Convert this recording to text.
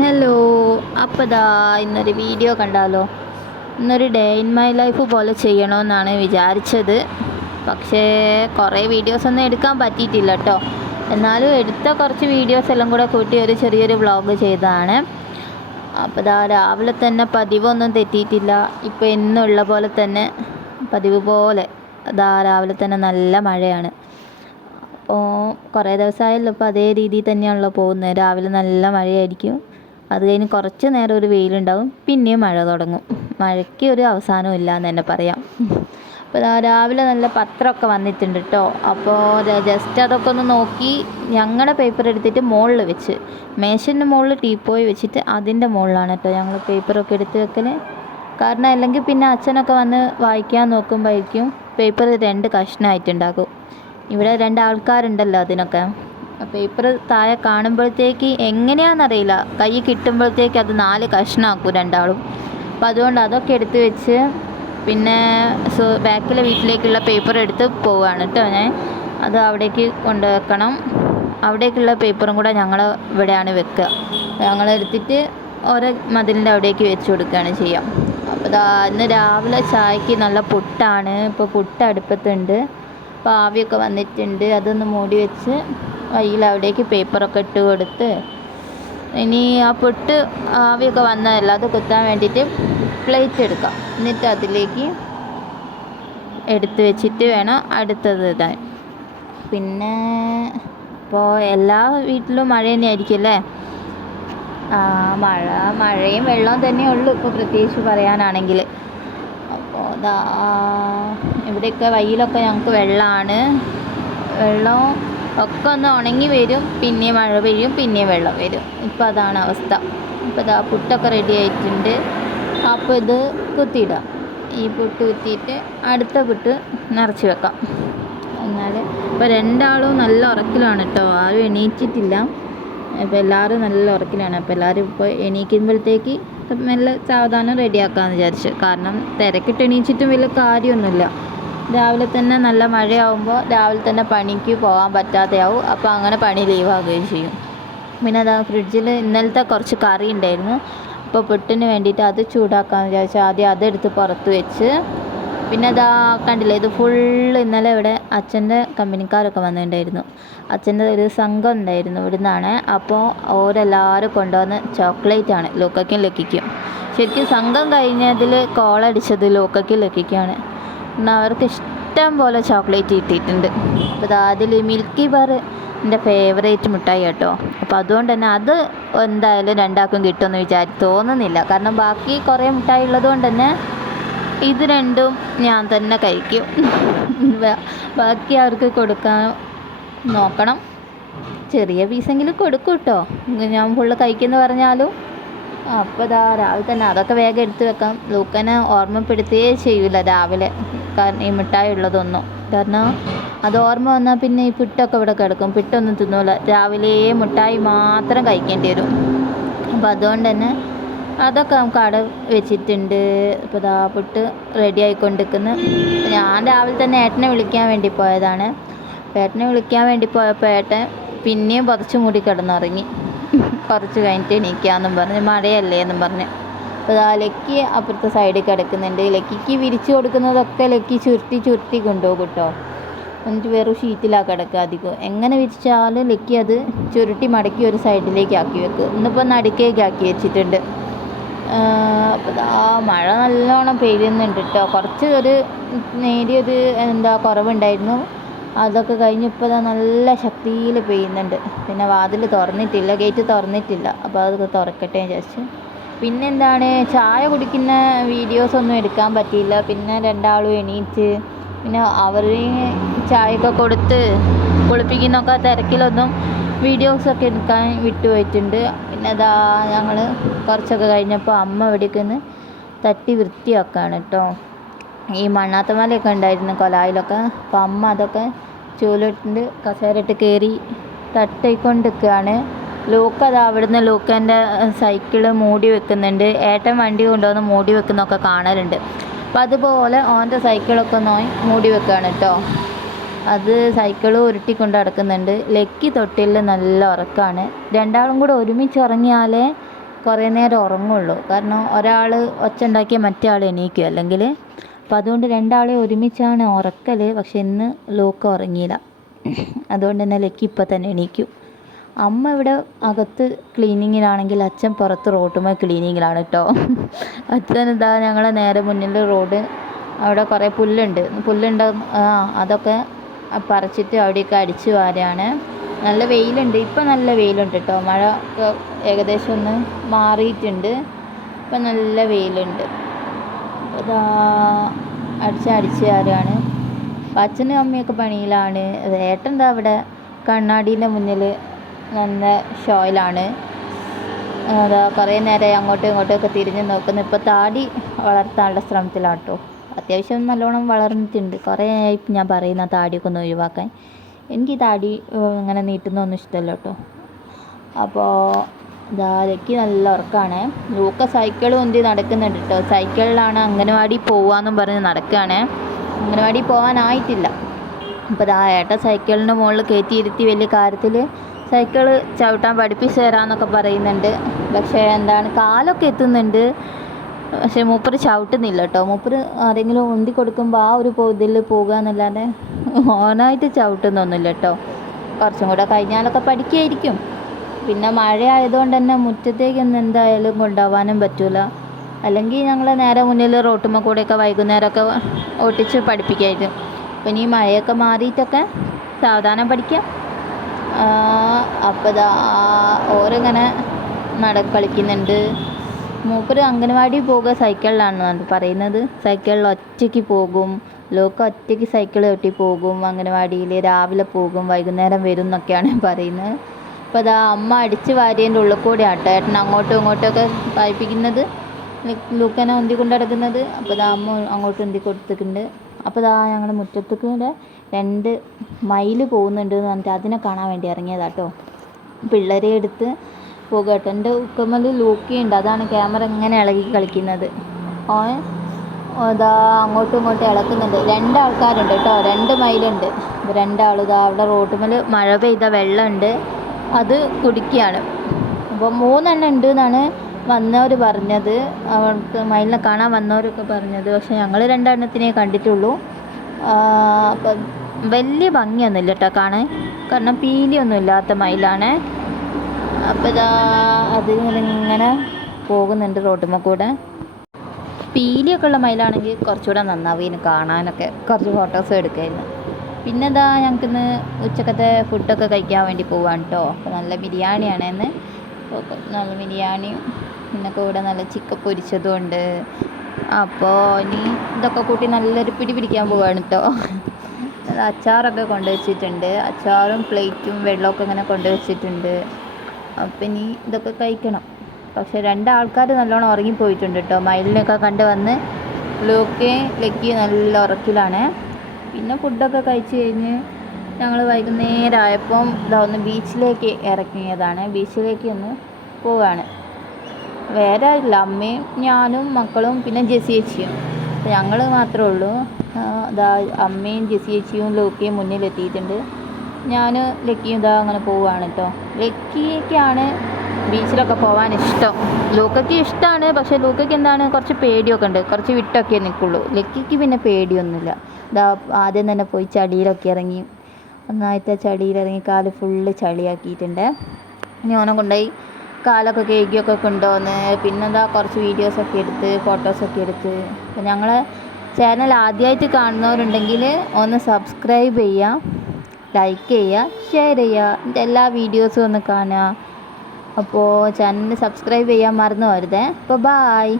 Hello. അപ്പോൾ ഇന്നൊരു video കണ്ടാലോ? ഇന്നൊരു ഡേ ഇൻ മൈ ലൈഫ് പോലെ ചെയ്യണമെന്നാണ് വിചാരിച്ചത്. പക്ഷേ കുറേ വീഡിയോസൊന്നും എടുക്കാൻ പറ്റിയിട്ടില്ല കേട്ടോ. എന്നാലും എടുത്ത കുറച്ച് വീഡിയോസ് എല്ലാം കൂടെ കൂട്ടി ഒരു ചെറിയൊരു വ്ളോഗ് ചെയ്തതാണ്. അപ്പോൾ രാവിലെ തന്നെ പതിവൊന്നും തെറ്റിയിട്ടില്ല. ഇപ്പോൾ എന്നുള്ള പോലെ തന്നെ പതിവ് പോലെ രാവിലെ തന്നെ നല്ല മഴയാണ്. അപ്പോൾ കുറേ ദിവസമായല്ലോ ഇപ്പോൾ അതേ രീതിയിൽ തന്നെയാണല്ലോ പോകുന്നത്. രാവിലെ നല്ല മഴയായിരിക്കും, അത് കഴിഞ്ഞ് കുറച്ച് നേരം ഒരു വെയിലുണ്ടാവും, പിന്നെയും മഴ തുടങ്ങും. മഴയ്ക്ക് ഒരു അവസാനവും ഇല്ല എന്ന് തന്നെ പറയാം. അപ്പോൾ രാവിലെ നല്ല പത്രമൊക്കെ വന്നിട്ടുണ്ട് കേട്ടോ. അപ്പോൾ ജസ്റ്റ് അതൊക്കെ ഒന്ന് നോക്കി ഞങ്ങളുടെ പേപ്പർ എടുത്തിട്ട് മുകളിൽ വെച്ച്, മേശൻ്റെ മുകളിൽ ടീപ്പോയി വെച്ചിട്ട് അതിൻ്റെ മുകളിലാണ് കേട്ടോ ഞങ്ങൾ പേപ്പറൊക്കെ എടുത്ത് വെക്കൽ. കാരണം അല്ലെങ്കിൽ പിന്നെ അച്ഛനൊക്കെ വന്ന് വായിക്കാൻ നോക്കുമ്പോഴേക്കും പേപ്പർ 2 കഷ്ണമായിട്ടുണ്ടാകും. ഇവിടെ 2 ആൾക്കാരുണ്ടല്ലോ അതിനൊക്കെ. പേപ്പർ താഴെ കാണുമ്പോഴത്തേക്ക് എങ്ങനെയാണെന്നറിയില്ല, കൈ കിട്ടുമ്പോഴത്തേക്ക് അത് 4 കഷ്ണമാക്കും രണ്ടാളും. അപ്പോൾ അതുകൊണ്ട് അതൊക്കെ എടുത്ത് വെച്ച് പിന്നെ ബാക്കിലെ വീട്ടിലേക്കുള്ള പേപ്പർ എടുത്ത് പോവുകയാണ് കേട്ടോ ഞാൻ. അത് അവിടേക്ക് കൊണ്ടുവെക്കണം. അവിടേക്കുള്ള പേപ്പറും കൂടെ ഞങ്ങൾ ഇവിടെയാണ് വെക്കുക. ഞങ്ങൾ എടുത്തിട്ട് ഓരോ മതിലിൻ്റെ അവിടേക്ക് വെച്ച് കൊടുക്കുകയാണ് ചെയ്യാം. അപ്പോൾ ഇന്ന് രാവിലെ ചായക്ക് നല്ല പുട്ടാണ്. ഇപ്പോൾ പുട്ട് അടുപ്പത്തുണ്ട്. അപ്പോൾ ആവിയൊക്കെ വന്നിട്ടുണ്ട്. അതൊന്ന് മൂടി വെച്ച് വയ്യിൽ അവിടേക്ക് പേപ്പറൊക്കെ ഇട്ട് കൊടുത്ത് ഇനി ആ പുട്ട് ആവിയൊക്കെ വന്നതല്ല, അത് കുത്താൻ വേണ്ടിയിട്ട് പ്ലേറ്റ് എടുക്കാം. എന്നിട്ട് അതിലേക്ക് എടുത്ത് വെച്ചിട്ട് വേണം അടുത്തത് ഇടാൻ. പിന്നെ ഇപ്പോൾ എല്ലാ വീട്ടിലും മഴ തന്നെയായിരിക്കും അല്ലേ? മഴയും വെള്ളവും തന്നെ ഉള്ളൂ ഇപ്പോൾ, പ്രത്യേകിച്ച് പറയാനാണെങ്കിൽ. അപ്പോൾ ഇവിടെയൊക്കെ വയ്യിലൊക്കെ ഞങ്ങൾക്ക് വെള്ളമാണ്. വെള്ളം ഒക്കെ ഒന്ന് ഉണങ്ങി വരും, പിന്നെയും മഴ പെയ്യും, പിന്നെയും വെള്ളം വരും. ഇപ്പോൾ അതാണ് അവസ്ഥ. ഇപ്പോൾ പുട്ടൊക്കെ റെഡി ആയിട്ടുണ്ട്. അപ്പോൾ ഇത് കുത്തിയിടാം. ഈ പുട്ട് കുത്തിയിട്ട് അടുത്ത പുട്ട് നിറച്ച് വെക്കാം. എന്നാൽ ഇപ്പോൾ 2 ആളും നല്ല ഉറക്കിലാണ് കേട്ടോ. ആരും എണീറ്റിട്ടില്ല. ഇപ്പോൾ എല്ലാവരും നല്ല ഉറക്കിലാണ്. അപ്പോൾ എല്ലാവരും ഇപ്പോൾ എണീക്കുമ്പോഴത്തേക്ക് നല്ല സാവധാനം റെഡിയാക്കാമെന്ന് വിചാരിച്ചു. കാരണം തിരക്കിട്ട് എണീച്ചിട്ടും വലിയ കാര്യമൊന്നുമില്ല. രാവിലെ തന്നെ നല്ല മഴയാവുമ്പോൾ രാവിലെ തന്നെ പണിക്ക് പോകാൻ പറ്റാതെയാവും. അപ്പോൾ അങ്ങനെ പണി ലീവാകുകയും ചെയ്യും. പിന്നെ ഫ്രിഡ്ജിൽ ഇന്നലത്തെ കുറച്ച് കറി ഉണ്ടായിരുന്നു. അപ്പോൾ പുട്ടിന് വേണ്ടിയിട്ട് അത് ചൂടാക്കാമെന്ന് വിചാരിച്ചു. ആദ്യം അതെടുത്ത് പുറത്ത് വെച്ച്, പിന്നെ കണ്ടില്ലേ, ഇത് ഫുള്ള് ഇന്നലെ ഇവിടെ അച്ഛൻ്റെ കമ്പനിക്കാരൊക്കെ വന്നിട്ടുണ്ടായിരുന്നു. അച്ഛൻ്റെ ഒരു സംഘം ഉണ്ടായിരുന്നു ഇവിടെ നിന്നാണ്. അപ്പോൾ ഓരെല്ലാവരും കൊണ്ടുവന്ന് ചോക്ലേറ്റാണ് ലൂക്കയ്ക്കും ലക്കിക്കും. ശരിക്കും സംഘം കഴിഞ്ഞതിൽ കോളടിച്ചത് ലൂക്കയ്ക്കും ലക്കിക്കാണ്. എന്നാൽ അവർക്ക് ഇഷ്ടം പോലെ ചോക്ലേറ്റ് കിട്ടിയിട്ടുണ്ട്. അപ്പോൾ അതിൽ മിൽക്കി ബാർ എൻ്റെ ഫേവറേറ്റ് മിഠായി കേട്ടോ. അപ്പോൾ അതുകൊണ്ട് തന്നെ അത് എന്തായാലും 2 ആൾക്കും കിട്ടുമെന്ന് തോന്നുന്നില്ല. കാരണം ബാക്കി കുറേ മിഠായി ഉള്ളത് കൊണ്ട് തന്നെ ഇത് 2ഉം ഞാൻ തന്നെ കഴിക്കും. ബാക്കി അവർക്ക് കൊടുക്കാൻ നോക്കണം. ചെറിയ പീസെങ്കിലും കൊടുക്കും കേട്ടോ. ഞാൻ ഫുള്ള് കഴിക്കുമെന്ന് പറഞ്ഞാലും. അപ്പോൾ രാവിലെ തന്നെ അതൊക്കെ വേഗം എടുത്ത് വെക്കാം. ലൂക്കനെ ഓർമ്മപ്പെടുത്തുകയേ ചെയ്യില്ല രാവിലെ, കാരണം ഈ മിഠായി ഉള്ളതൊന്നും. കാരണം അത് ഓർമ്മ വന്നാൽ പിന്നെ ഈ പുട്ടൊക്കെ ഇവിടെ കിടക്കും. പുട്ടൊന്നും തിന്നൂല. രാവിലെ മിഠായി മാത്രം കഴിക്കേണ്ടി വരും. അപ്പോൾ അതുകൊണ്ട് തന്നെ അതൊക്കെ നമുക്ക് അവിടെ വെച്ചിട്ടുണ്ട്. ഇപ്പോൾ പുട്ട് റെഡി ആയിക്കൊണ്ടിരിക്കുന്നു. ഞാൻ രാവിലെ തന്നെ ഏട്ടനെ വിളിക്കാൻ വേണ്ടി പോയതാണ്. ഏട്ടനെ വിളിക്കാൻ വേണ്ടി പോയപ്പോൾ ഏട്ടൻ പിന്നെയും കുറച്ച് മൂടി കിടന്നുറങ്ങി. കുറച്ച് കഴിഞ്ഞിട്ട് എണീക്കാമെന്നും പറഞ്ഞ്, മഴയല്ലേ എന്നും പറഞ്ഞ്. അപ്പോൾ ലക്കി അപ്പുറത്തെ സൈഡിൽ കിടക്കുന്നുണ്ട്. ലക്കിക്ക് വിരിച്ചു കൊടുക്കുന്നതൊക്കെ ലക്കി ചുരുട്ടി കൊണ്ടുപോകും കേട്ടോ. എന്നിട്ട് വേറെ ഷീറ്റിലാണ് കിടക്കുക അധികം. എങ്ങനെ വിരിച്ചാലും ലക്കി അത് ചുരുട്ടി മടക്കി ഒരു സൈഡിലേക്ക് ആക്കി വെക്കും. ഇന്നിപ്പോൾ നടുക്കേക്ക് ആക്കി വെച്ചിട്ടുണ്ട്. അപ്പോൾ മഴ നല്ലോണം പെയ്യുന്നുണ്ട് കേട്ടോ. കുറച്ച് ഒരു നേരിയൊരു കുറവുണ്ടായിരുന്നു. അതൊക്കെ കഴിഞ്ഞ് ഇപ്പോൾ നല്ല ശക്തിയിൽ പെയ്യുന്നുണ്ട്. പിന്നെ വാതിൽ തുറന്നിട്ടില്ല, ഗേറ്റ് തുറന്നിട്ടില്ല. അപ്പോൾ അതൊക്കെ തുറക്കട്ടെ വിചാരിച്ചു. പിന്നെന്താണ്, ചായ കുടിക്കുന്ന വീഡിയോസൊന്നും എടുക്കാൻ പറ്റിയില്ല. പിന്നെ 2 ആളും എണീറ്റ് പിന്നെ അവർ ചായയൊക്കെ കൊടുത്ത് കുളിപ്പിക്കുന്നൊക്കെ തിരക്കിലൊന്നും വീഡിയോസൊക്കെ എടുക്കാൻ വിട്ടുപോയിട്ടുണ്ട്. പിന്നെ ഞങ്ങൾ കുറച്ചൊക്കെ കഴിഞ്ഞപ്പോൾ അമ്മ ഇവിടേക്ക് നിന്ന് തട്ടി വൃത്തിയാക്കുകയാണ് കേട്ടോ. ഈ മണ്ണാത്തമലയൊക്കെ ഉണ്ടായിരുന്നു കൊലായിലൊക്കെ. അപ്പോൾ അമ്മ അതൊക്കെ ചൂലിട്ടുണ്ട് കസേരയിട്ട് കയറി തട്ടിക്കൊണ്ടിരിക്കുകയാണ്. ലൂക്ക അവിടുന്ന് ലൂക്കൻ്റെ സൈക്കിള് മൂടി വെക്കുന്നുണ്ട്. ഏട്ടൻ വണ്ടി കൊണ്ടുവന്ന് മൂടി വെക്കുന്നതൊക്കെ കാണലുണ്ട്. അപ്പോൾ അതുപോലെ ഓൻ്റെ സൈക്കിളൊക്കെ മൂടി വെക്കുകയാണ് കേട്ടോ. അത് സൈക്കിള് ഉരുട്ടിക്കൊണ്ട് നടക്കുന്നുണ്ട്. ലക്കി തൊട്ടിൽ നല്ല ഉറക്കമാണ്. 2 ആളും കൂടെ ഒരുമിച്ച് ഉറങ്ങിയാലേ കുറേ നേരം ഉറങ്ങുള്ളൂ. കാരണം ഒരാൾ ഒച്ച ഉണ്ടാക്കിയാൽ മറ്റേ ആൾ എണീക്കും അല്ലെങ്കിൽ. അപ്പോൾ അതുകൊണ്ട് രണ്ടാളെ ഒരുമിച്ചാണ് ഉറക്കൽ. പക്ഷെ ഇന്ന് ലൂക്ക ഉറങ്ങിയില്ല. അതുകൊണ്ട് തന്നെ ലക്കി ഇപ്പം തന്നെ എണീക്കും. അമ്മ ഇവിടെ അകത്ത് ക്ലീനിങ്ങിലാണെങ്കിൽ അച്ഛൻ പുറത്ത് റോട്ടുമ്മ ക്ലീനിങ്ങിലാണ് കേട്ടോ. അച്ഛൻ ഇതാ ഞങ്ങളെ നേരെ മുന്നിൽ റോഡ്, അവിടെ കുറേ പുല്ലുണ്ട്, അതൊക്കെ പറിച്ചിട്ട് അവിടെയൊക്കെ അടിച്ച് വാരാണ്. നല്ല വെയിലുണ്ട്, ഇപ്പം നല്ല വെയിലുണ്ട് കേട്ടോ. മഴ ഏകദേശം ഒന്ന് മാറിയിട്ടുണ്ട്. ഇപ്പം നല്ല വെയിലുണ്ട്. ഇതാ അടിച്ച് വാരുകയാണ്. അച്ഛനും അമ്മയൊക്കെ പണിയിലാണ്. ഏട്ടൻ എന്താ അവിടെ കണ്ണാടീൻ്റെ മുന്നിൽ നല്ല ഷോയിലാണ്. അതാ കുറേ നേരം അങ്ങോട്ടും ഇങ്ങോട്ടുമൊക്കെ തിരിഞ്ഞ് നോക്കുന്നു. ഇപ്പോൾ താടി വളർത്താനുള്ള ശ്രമത്തിലാണ് കേട്ടോ. അത്യാവശ്യം നല്ലോണം വളർന്നിട്ടുണ്ട്. കുറേ ആയി ഞാൻ പറയുന്ന താടിയൊക്കെ ഒന്ന് ഒഴിവാക്കാൻ. എനിക്ക് താടി ഇങ്ങനെ നീട്ടുന്നൊന്നും ഇഷ്ടമല്ല കേട്ടോ. അപ്പോൾ ഇതാരക്ക് നല്ല ഉറക്കമാണ്. ലൂക്ക സൈക്കിൾ ഉന്തി നടക്കുന്നുണ്ട് കേട്ടോ. സൈക്കിളിലാണ് അംഗനവാടി പോവാന്നും പറഞ്ഞ് നടക്കുകയാണ്. അംഗനവാടി പോകാനായിട്ടില്ല. അപ്പോൾ ഏട്ടൻ സൈക്കിളിൻ്റെ മുകളിൽ കയറ്റിയിരുത്തി വലിയ കാര്യത്തിൽ സൈക്കിൾ ചവിട്ടാൻ പഠിപ്പിച്ച് തരാമെന്നൊക്കെ പറയുന്നുണ്ട്. പക്ഷേ കാലൊക്കെ എത്തുന്നുണ്ട്. പക്ഷേ മൂപ്പര് ചവിട്ടുന്നില്ല കേട്ടോ. മൂപ്പര് ആരെങ്കിലും ഉന്തി കൊടുക്കുമ്പോൾ ആ ഒരു ഇതിൽ പോകുക എന്നല്ലാതെ ഓനായിട്ട് ചവിട്ടുന്നൊന്നുമില്ല കേട്ടോ. കുറച്ചും കൂടെ കഴിഞ്ഞാലൊക്കെ പഠിക്കുമായിരിക്കും. പിന്നെ മഴ ആയതുകൊണ്ട് തന്നെ മുറ്റത്തേക്കൊന്നും എന്തായാലും കൊണ്ടുപോകാനും പറ്റില്ല. അല്ലെങ്കിൽ ഞങ്ങൾ നേരെ മുന്നിൽ റോട്ടുമ്മ കൂടെയൊക്കെ വൈകുന്നേരമൊക്കെ ഓട്ടിച്ച് പഠിപ്പിക്കായിരുന്നു. അപ്പം ഈ മഴയൊക്കെ മാറിയിട്ടൊക്കെ സാവധാനം പഠിക്കാം. അപ്പോൾ ഓരിങ്ങനെ കളിക്കുന്നുണ്ട്. മൂപ്പര് അംഗനവാടി പോകുക സൈക്കിളിലാണെന്നാണ് പറയുന്നത്. സൈക്കിളിൽ ഒറ്റയ്ക്ക് പോകും. ലൂക്ക ഒറ്റയ്ക്ക് സൈക്കിൾ ചവിട്ടി പോകും. അംഗനവാടിയിൽ രാവിലെ പോകും, വൈകുന്നേരം വരും എന്നൊക്കെയാണ് പറയുന്നത്. അപ്പോൾ അമ്മ അടിച്ച് വാരിയതിൻ്റെ ഉള്ളിൽ കൂടെയാണ് കേട്ടോ ഏട്ടൻ അങ്ങോട്ടും ഇങ്ങോട്ടുമൊക്കെ വായിപ്പിക്കുന്നത്, ലൂക്കനെ ഉന്തി കൊണ്ട് നടക്കുന്നത്. അപ്പോൾ അമ്മ അങ്ങോട്ടും ഉന്തി കൊടുത്തിട്ടുണ്ട്. അപ്പോൾ ഞങ്ങളുടെ മുറ്റത്തേക്ക് 2 മയിൽ പോകുന്നുണ്ട് എന്ന് പറഞ്ഞിട്ട് അതിനെ കാണാൻ വേണ്ടി ഇറങ്ങിയതാട്ടോ. പിള്ളേരെ എടുത്ത് പോകുക കേട്ടോ. എൻ്റെ ഉക്കമ്മൽ ലൂക്കിയുണ്ട്, അതാണ് ക്യാമറ ഇങ്ങനെ ഇളകി കളിക്കുന്നത്. അങ്ങോട്ടും ഇങ്ങോട്ടും ഇളക്കുന്നുണ്ട്. 2 ആൾക്കാരുണ്ട് കേട്ടോ, 2 മയിലുണ്ട്. 2 ആൾ അവിടെ റോട്ടുമ്മൽ മഴ പെയ്ത വെള്ളമുണ്ട്, അത് കുടിക്കുകയാണ്. അപ്പോൾ 3 എണ്ണം ഉണ്ട് എന്നാണ് വന്നവർ പറഞ്ഞത്, അവർക്ക് മയിലിനെ കാണാൻ വന്നവരൊക്കെ പറഞ്ഞത്. പക്ഷേ ഞങ്ങൾ 2 എണ്ണത്തിനെ കണ്ടിട്ടുള്ളൂ. അപ്പം വലിയ ഭംഗിയൊന്നുമില്ല കേട്ടോ കാണാൻ, കാരണം പീലിയൊന്നും ഇല്ലാത്ത മയിലാണ്. അപ്പോൾ അത് ഇങ്ങനെ പോകുന്നുണ്ട് റോട്ടുമ്മ കൂടെ. പീലിയൊക്കെ ഉള്ള മയിലാണെങ്കിൽ കുറച്ചുകൂടെ നന്നാവും ഇതിന് കാണാനൊക്കെ, കുറച്ച് ഫോട്ടോസ് എടുക്കായിരുന്നു. പിന്നെ ഞങ്ങൾക്കിന്ന് ഉച്ചക്കത്തെ ഫുഡൊക്കെ കഴിക്കാൻ വേണ്ടി പോവാണ് കേട്ടോ. അപ്പോൾ നല്ല ബിരിയാണിയാണ് ഇന്ന്. നല്ല ബിരിയാണിയും പിന്നെ കൂടെ നല്ല ചിക്കൻ പൊരിച്ചതും ഉണ്ട്. അപ്പോൾ ഇനി ഇതൊക്കെ കൂട്ടി നല്ലൊരു പിടിക്കാൻ പോവുകയാണ് കേട്ടോ. അച്ചാറൊക്കെ കൊണ്ടുവച്ചിട്ടുണ്ട്, അച്ചാറും പ്ലേറ്റും വെള്ളമൊക്കെ ഇങ്ങനെ കൊണ്ടുവച്ചിട്ടുണ്ട്. അപ്പം ഇനി ഇതൊക്കെ കഴിക്കണം. പക്ഷേ 2 ആൾക്കാർ നല്ലോണം ഉറങ്ങിപ്പോയിട്ടുണ്ട് കേട്ടോ. മയിലിനെയൊക്കെ കണ്ട് വന്ന് ലക്കി നല്ല ഉറക്കിലാണ്. പിന്നെ ഫുഡൊക്കെ കഴിച്ച് കഴിഞ്ഞ് ഞങ്ങൾ വൈകുന്നേരം ആയപ്പം ഒന്ന് ബീച്ചിലേക്ക് ഇറങ്ങിയതാണ്. ബീച്ചിലേക്ക് ഒന്ന് പോവുകയാണ്. വേറെ ഇല്ല, അമ്മയും ഞാനും മക്കളും പിന്നെ ജെസ്സിയേച്ചിയും. ഞങ്ങൾ മാത്രമേ ഉള്ളൂ. അമ്മയും ജെസ്സിയേച്ചിയും ലൂക്കയും മുന്നിലെത്തിയിട്ടുണ്ട്. ഞാൻ ലക്കിയും അങ്ങനെ പോവുകയാണ് കേട്ടോ. ലക്കിക്കാണ് ബീച്ചിലൊക്കെ പോകാൻ ഇഷ്ടം. ലൂക്കയ്ക്ക് ഇഷ്ടമാണ്, പക്ഷേ ലൂക്കയ്ക്ക് കുറച്ച് പേടിയൊക്കെ ഉണ്ട്, കുറച്ച് വിട്ടൊക്കെ നിൽക്കുള്ളൂ. ലക്കിക്ക് പിന്നെ പേടിയൊന്നുമില്ല. ആദ്യം തന്നെ പോയി ചളിയിലൊക്കെ ഇറങ്ങി, ഒന്നായിട്ട് ചളിയിലിറങ്ങി കാല് ഫുള്ള് ചളിയാക്കിയിട്ടുണ്ട്. ഇനി ഓനെ കൊണ്ടുപോയി കാലൊക്കെ കേക്കിയൊക്കെ കൊണ്ടുവന്ന് പിന്നെ കുറച്ച് വീഡിയോസൊക്കെ എടുത്ത് ഫോട്ടോസൊക്കെ എടുത്ത്. അപ്പോൾ ഞങ്ങളെ ചാനൽ ആദ്യമായിട്ട് കാണുന്നവരുണ്ടെങ്കിൽ ഒന്ന് സബ്സ്ക്രൈബ് ചെയ്യുക, ലൈക്ക് ചെയ്യുക, ഷെയർ ചെയ്യുക, എൻ്റെ എല്ലാ വീഡിയോസും ഒന്ന് കാണുക. അപ്പോൾ ചാനൽ സബ്സ്ക്രൈബ് ചെയ്യാൻ മറന്നു പോകരുതേ. അപ്പോൾ ബായ്.